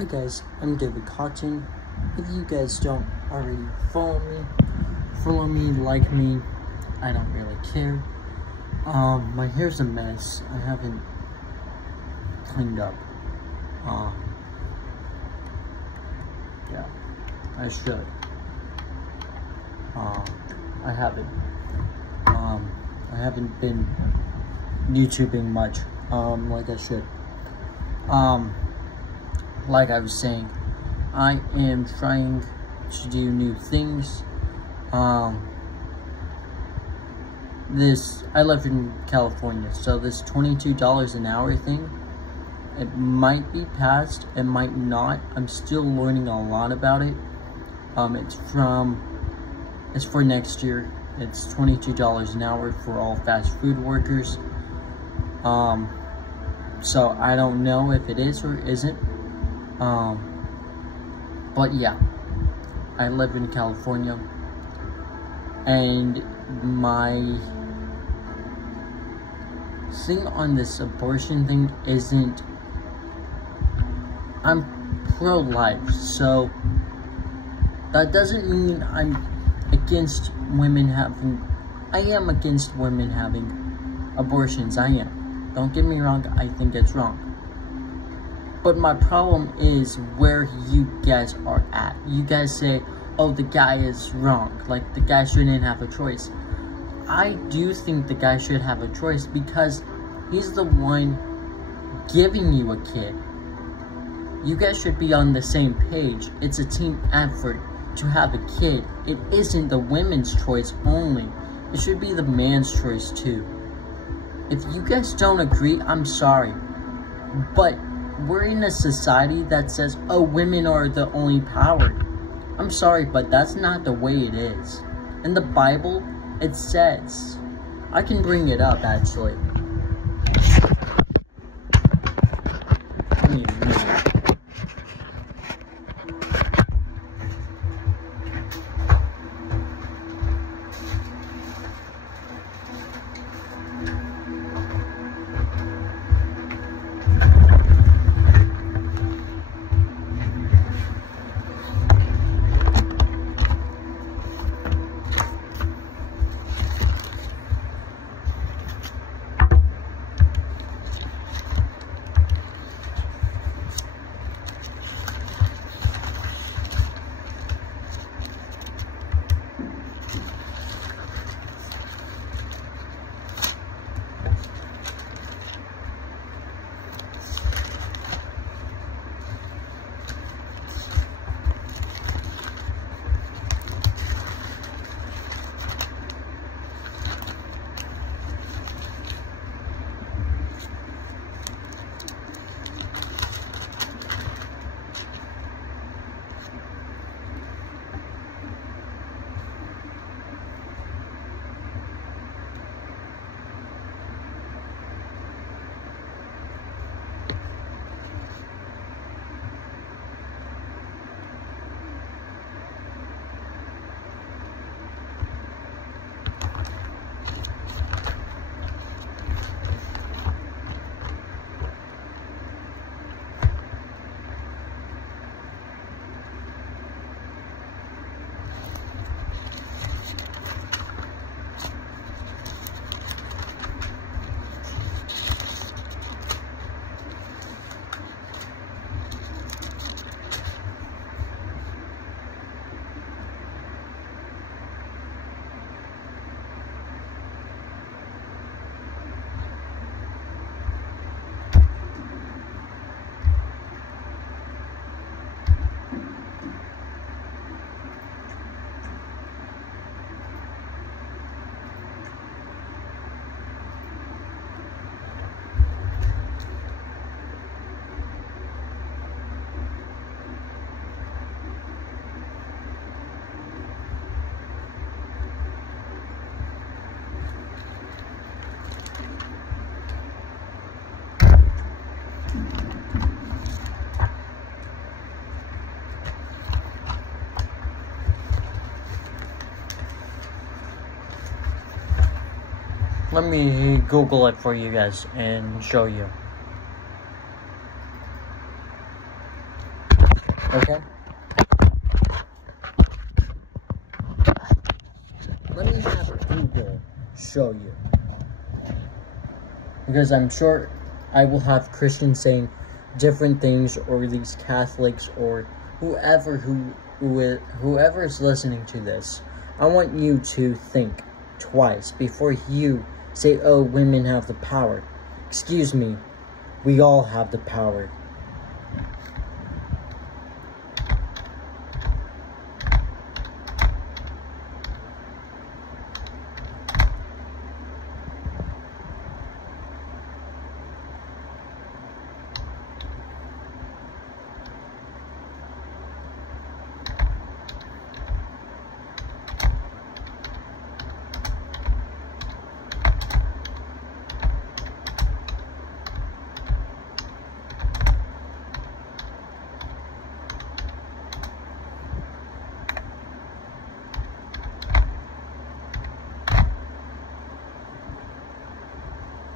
Hi guys, I'm David Cotton. If you guys don't already follow me, like me, I don't really care. My hair's a mess. I haven't cleaned up. Yeah, I should. I haven't. I haven't been YouTubing much, like I should. Like I was saying, I am trying to do new things. I live in California, so this $22 an hour thing, it might be passed, it might not. I'm still learning a lot about it. It's for next year. It's $22 an hour for all fast food workers. So I don't know if it is or isn't. But yeah, I live in California, and my thing on this abortion thing isn't, I'm pro-life, so that doesn't mean I'm against women having, I am against women having abortions, I am. Don't get me wrong, I think it's wrong. But my problem is where you guys are at. You guys say, oh, the guy is wrong. Like, the guy shouldn't have a choice. I do think the guy should have a choice because he's the one giving you a kid. You guys should be on the same page. It's a team effort to have a kid. It isn't the women's choice only. It should be the man's choice too. If you guys don't agree, I'm sorry. But we're in a society that says, oh, women are the only powered. I'm sorry, but that's not the way it is. In the Bible, it says, I can bring it up actually. Let me Google it for you guys and show you. Okay? Let me have Google show you. Because I'm sure I will have Christians saying different things, or at least Catholics, or whoever is listening to this. I want you to think twice before you say, oh, women have the power. Excuse me, we all have the power.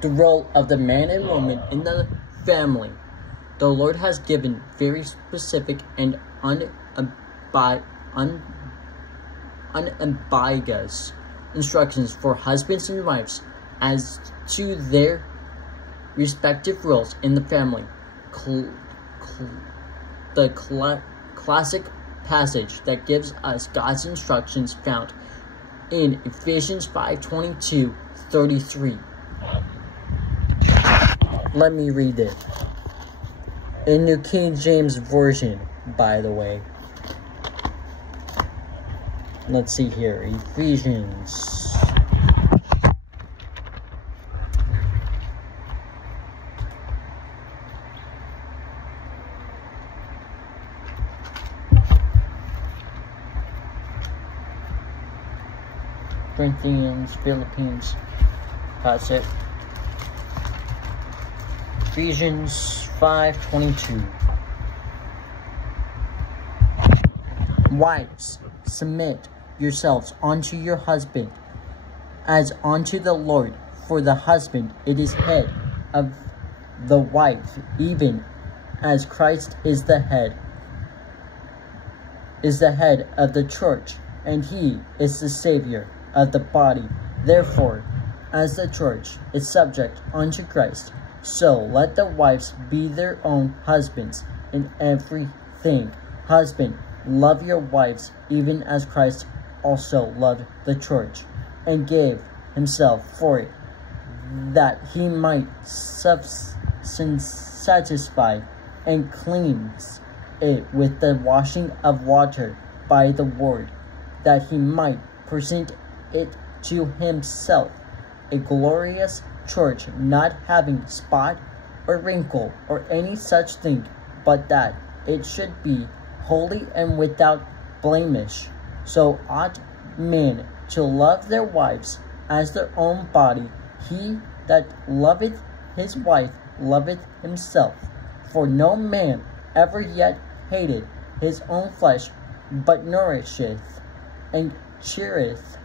The role of the man and woman in the family. The Lord has given very specific and unambiguous instructions for husbands and wives as to their respective roles in the family. The classic passage that gives us God's instructions found in Ephesians 5:22-33. Let me read it. In New King James Version, by the way. Let's see here. Ephesians. Corinthians, Philippines. That's it. Ephesians 5:22. Wives, submit yourselves unto your husband, as unto the Lord. For the husband, it is head of the wife, even as Christ is the head of the church, and he is the Savior of the body. Therefore, as the church is subject unto Christ, so let the wives be their own husbands in everything. Husband, love your wives, even as Christ also loved the church, and gave himself for it, that he might satisfy and cleanse it with the washing of water by the word, that he might present it to himself a glorious church, not having spot or wrinkle or any such thing, but that it should be holy and without blemish. So ought men to love their wives as their own body. He that loveth his wife loveth himself. For no man ever yet hated his own flesh, but nourisheth and cheereth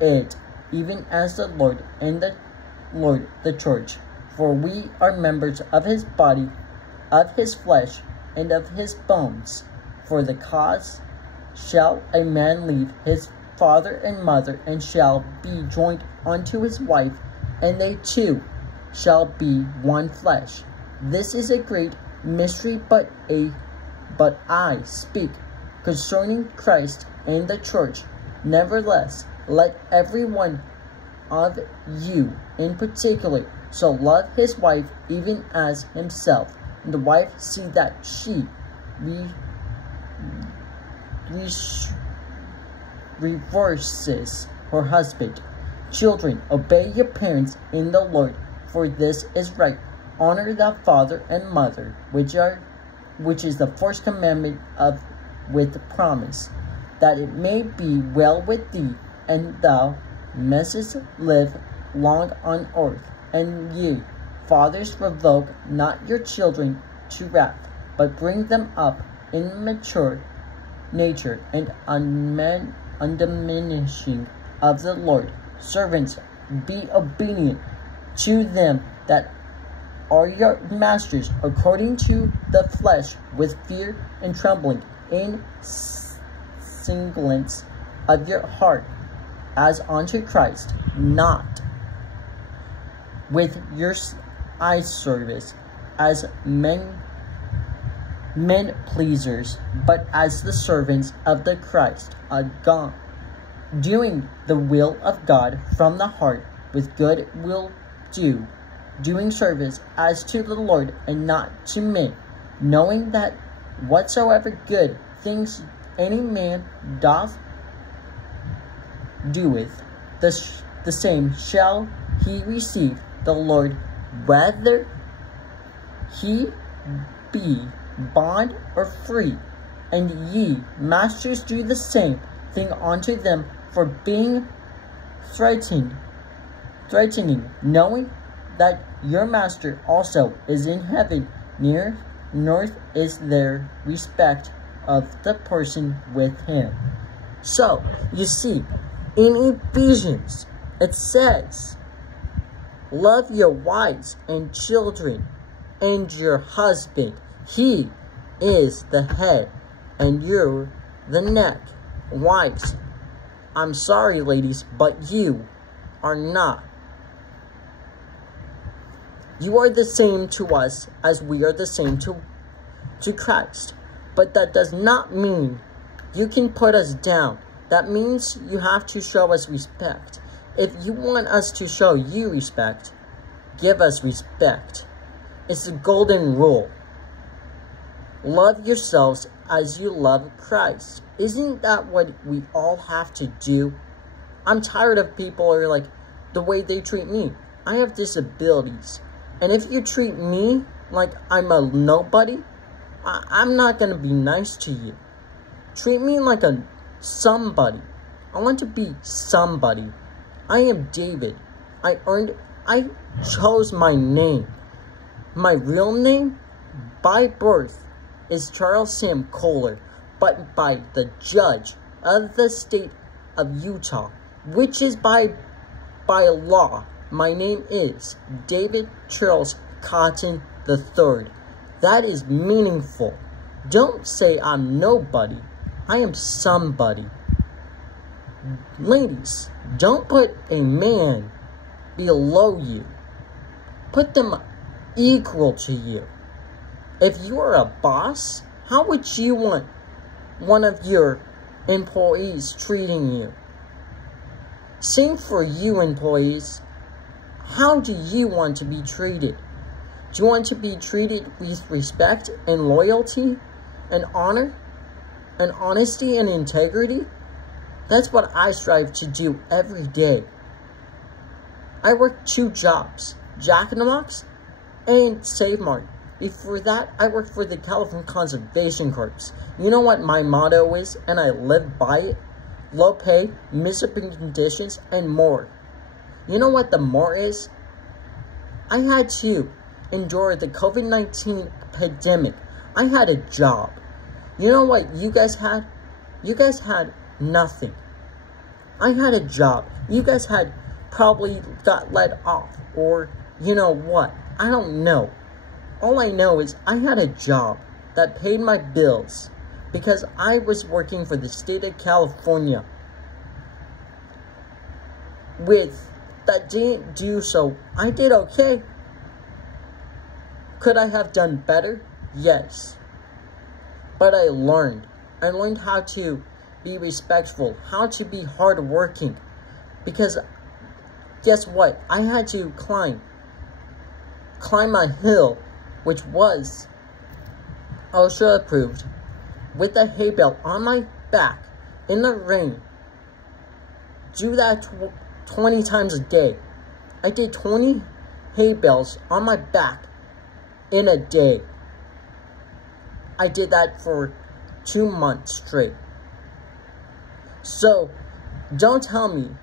it, even as the Lord, and the Lord the church. For we are members of his body, of his flesh, and of his bones. For the cause shall a man leave his father and mother, and shall be joined unto his wife, and they two shall be one flesh. This is a great mystery, but I speak concerning Christ and the church. Nevertheless, let every one of you in particular so love his wife even as himself, and the wife see that she reverses her husband. Children, obey your parents in the Lord, for this is right. Honor thy father and mother, which is the first commandment with promise, that it may be well with thee, and thou mayest live long on earth. And ye, fathers, provoke not your children to wrath, but bring them up in mature nature and undiminishing of the Lord. Servants, be obedient to them that are your masters according to the flesh, with fear and trembling, in singleness of your heart, as unto Christ, not with your eye service as men pleasers, but as the servants of the Christ of God, doing the will of God from the heart, with good will doing service as to the Lord and not to men, knowing that whatsoever good things any man doeth, the same shall he receive the Lord, whether he be bond or free. And ye, masters, do the same thing unto them, for being threatening, knowing that your master also is in heaven, north is their respect of the person with him. So, you see, in Ephesians, it says, love your wives and children and your husband. He is the head and you're the neck. Wives, I'm sorry, ladies, but you are not. You are the same to us as we are the same to Christ. But that does not mean you can put us down. That means you have to show us respect. If you want us to show you respect, give us respect. It's the golden rule. Love yourselves as you love Christ. Isn't that what we all have to do? I'm tired of people are like, the way they treat me. I have disabilities. And if you treat me like I'm a nobody, I'm not going to be nice to you. Treat me like a somebody. I want to be somebody. I am David. I chose my name. My real name, by birth, is Charles Sam Kohler, but by the judge of the state of Utah, which is by law, my name is David Charles Cotton III. That is meaningful. Don't say I'm nobody. I am somebody. Ladies, don't put a man below you. Put them equal to you. If you are a boss, how would you want one of your employees treating you? Same for you employees. How do you want to be treated? Do you want to be treated with respect and loyalty and honor and honesty and integrity? That's what I strive to do every day. I work 2 jobs, Jack in the Box and Save Mart. Before that, I worked for the California Conservation Corps. You know what my motto is, and I live by it? Low pay, miserable conditions, and more. You know what the more is? I had to endure the COVID-19 pandemic. I had a job. You know what you guys had? You guys had nothing. I had a job. You guys had probably got let off, or you know what? I don't know. All I know is I had a job that paid my bills because I was working for the state of California. That didn't do so. I did okay. Could I have done better? Yes. But I learned. I learned how to be respectful, how to be hardworking. Because guess what? I had to climb a hill, which was OSHA approved, with a hay bale on my back in the rain. Do that 20 times a day. I did 20 hay bales on my back in a day. I did that for 2 months straight. So, don't tell me.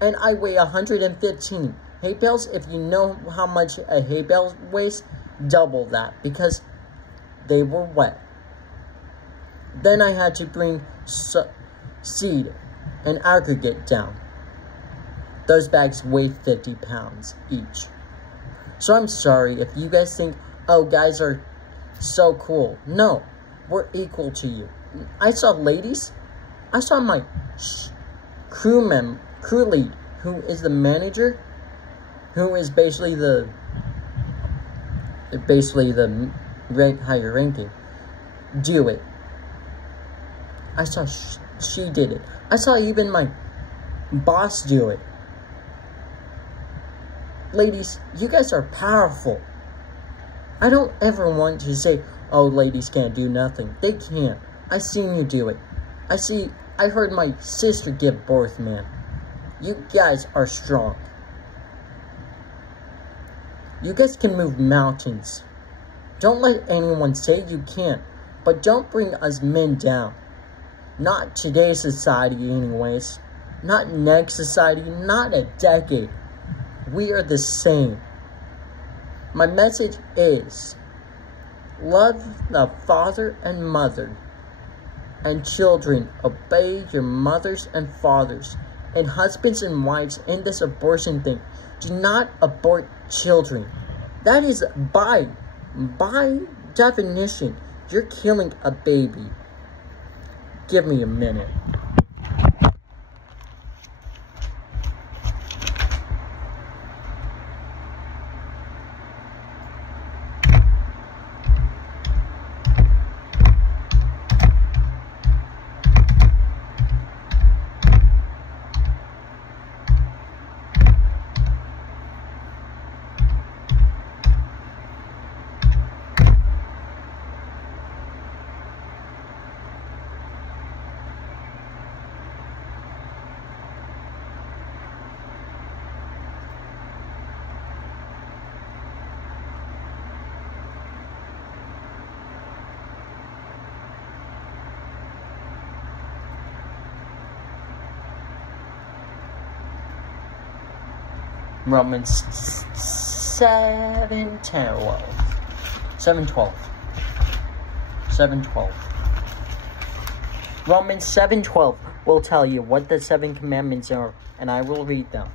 And I weigh 115 hay bales. If you know how much a hay bale weighs, double that, because they were wet. Then I had to bring seed and aggregate down. Those bags weigh 50 pounds each. So I'm sorry if you guys think, oh, guys are so cool. No, we're equal to you. I saw ladies. I saw my crew lead, who is the manager, who is basically the higher ranking, do it. I saw she did it. I saw even my boss do it. Ladies, you guys are powerful. I don't ever want to say, oh, ladies can't do nothing. They can't. I seen you do it. I heard my sister give birth, man. You guys are strong. You guys can move mountains. Don't let anyone say you can't, but don't bring us men down. Not today's society anyways. Not next society, not a decade. We are the same. My message is, love the father and mother, and children, obey your mothers and fathers, and husbands and wives in this abortion thing. Do not abort children. That is by definition, you're killing a baby. Give me a minute. Romans 7:12. Romans 7:12 will tell you what the 7 commandments are, and I will read them.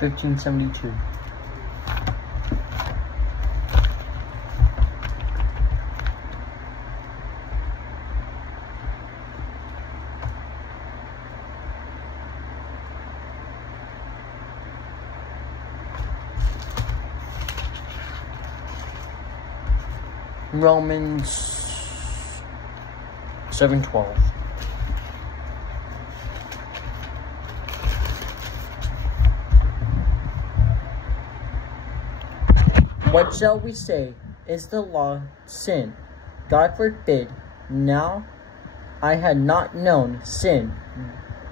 $15.72. Romans 7:12. What shall we say? Is the law sin? God forbid. Now I had not known sin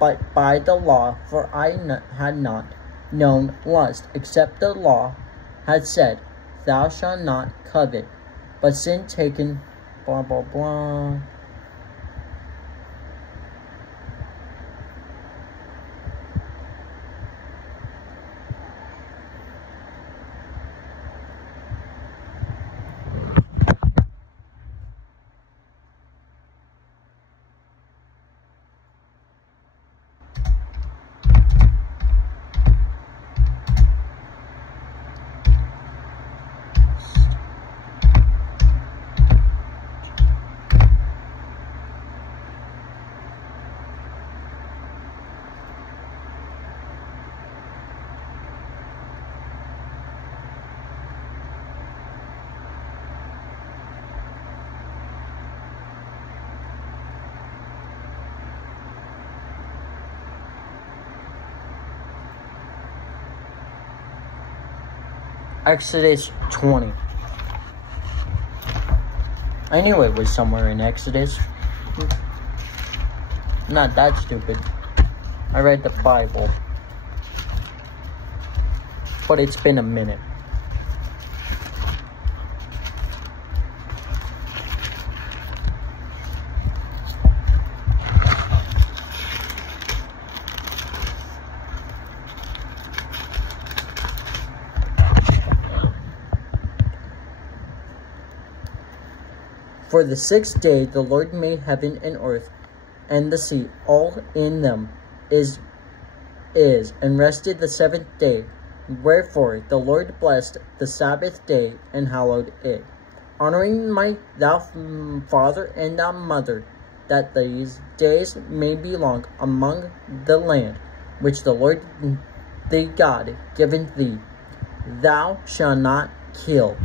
but by the law, for I had not known lust, except the law had said, thou shalt not covet. But sin taken, blah, blah, blah. Exodus 20. I knew it was somewhere in Exodus. Not that stupid. I read the Bible. But it's been a minute. For the 6th day the Lord made heaven and earth, and the sea, all in them is, and rested the 7th day. Wherefore the Lord blessed the Sabbath day, and hallowed it, honoring thou father and thou mother, that these days may be long among the land, which the Lord thy God giveth thee. Thou shalt not kill.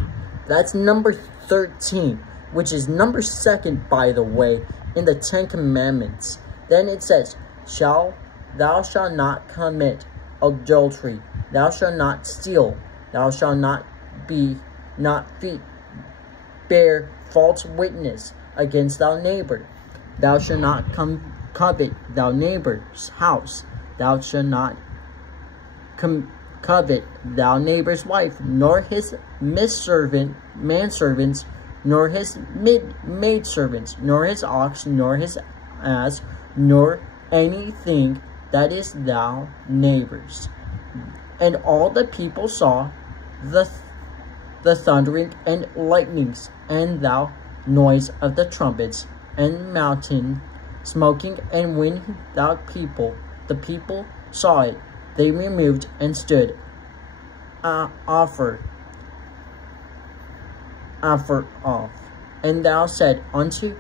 That's number 13. Which is number 2nd, by the way, in the 10 Commandments. Then it says, thou shalt not commit adultery, thou shalt not steal, thou shalt not bear false witness against thy neighbor, thou shalt not covet thy neighbor's house, thou shalt not covet thy neighbor's wife, nor his manservants, nor his maidservants, nor his ox, nor his ass, nor anything that is thou neighbor's. And all the people saw the thundering and lightnings, and the noise of the trumpets, and mountain smoking. And when the people saw it, they removed and stood afar off. And thou said unto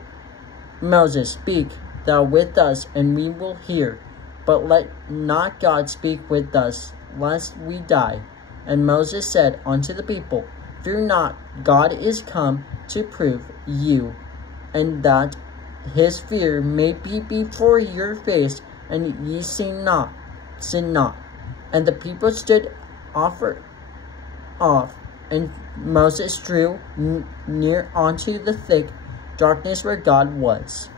Moses, Speak thou with us, and we will hear. But let not God speak with us, lest we die. And Moses said unto the people, Fear not, God is come to prove you, and that his fear may be before your face, and ye sin not. And the people stood off, and Moses drew near unto the thick darkness where God was.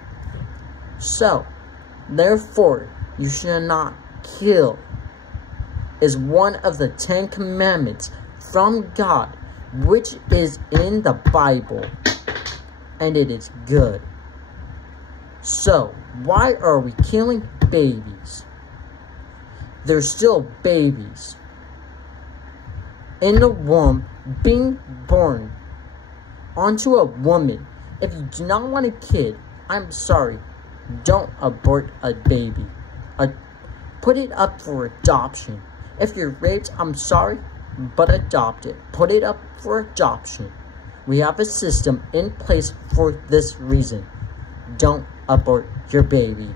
So, therefore, you shall not kill is one of the 10 Commandments from God, which is in the Bible, and it is good. So, why are we killing babies? They're still babies in the womb, being born onto a woman. If you do not want a kid, I'm sorry, don't abort a baby. Put it up for adoption. If you're raped, I'm sorry, but adopt it. Put it up for adoption. We have a system in place for this reason. Don't abort your baby.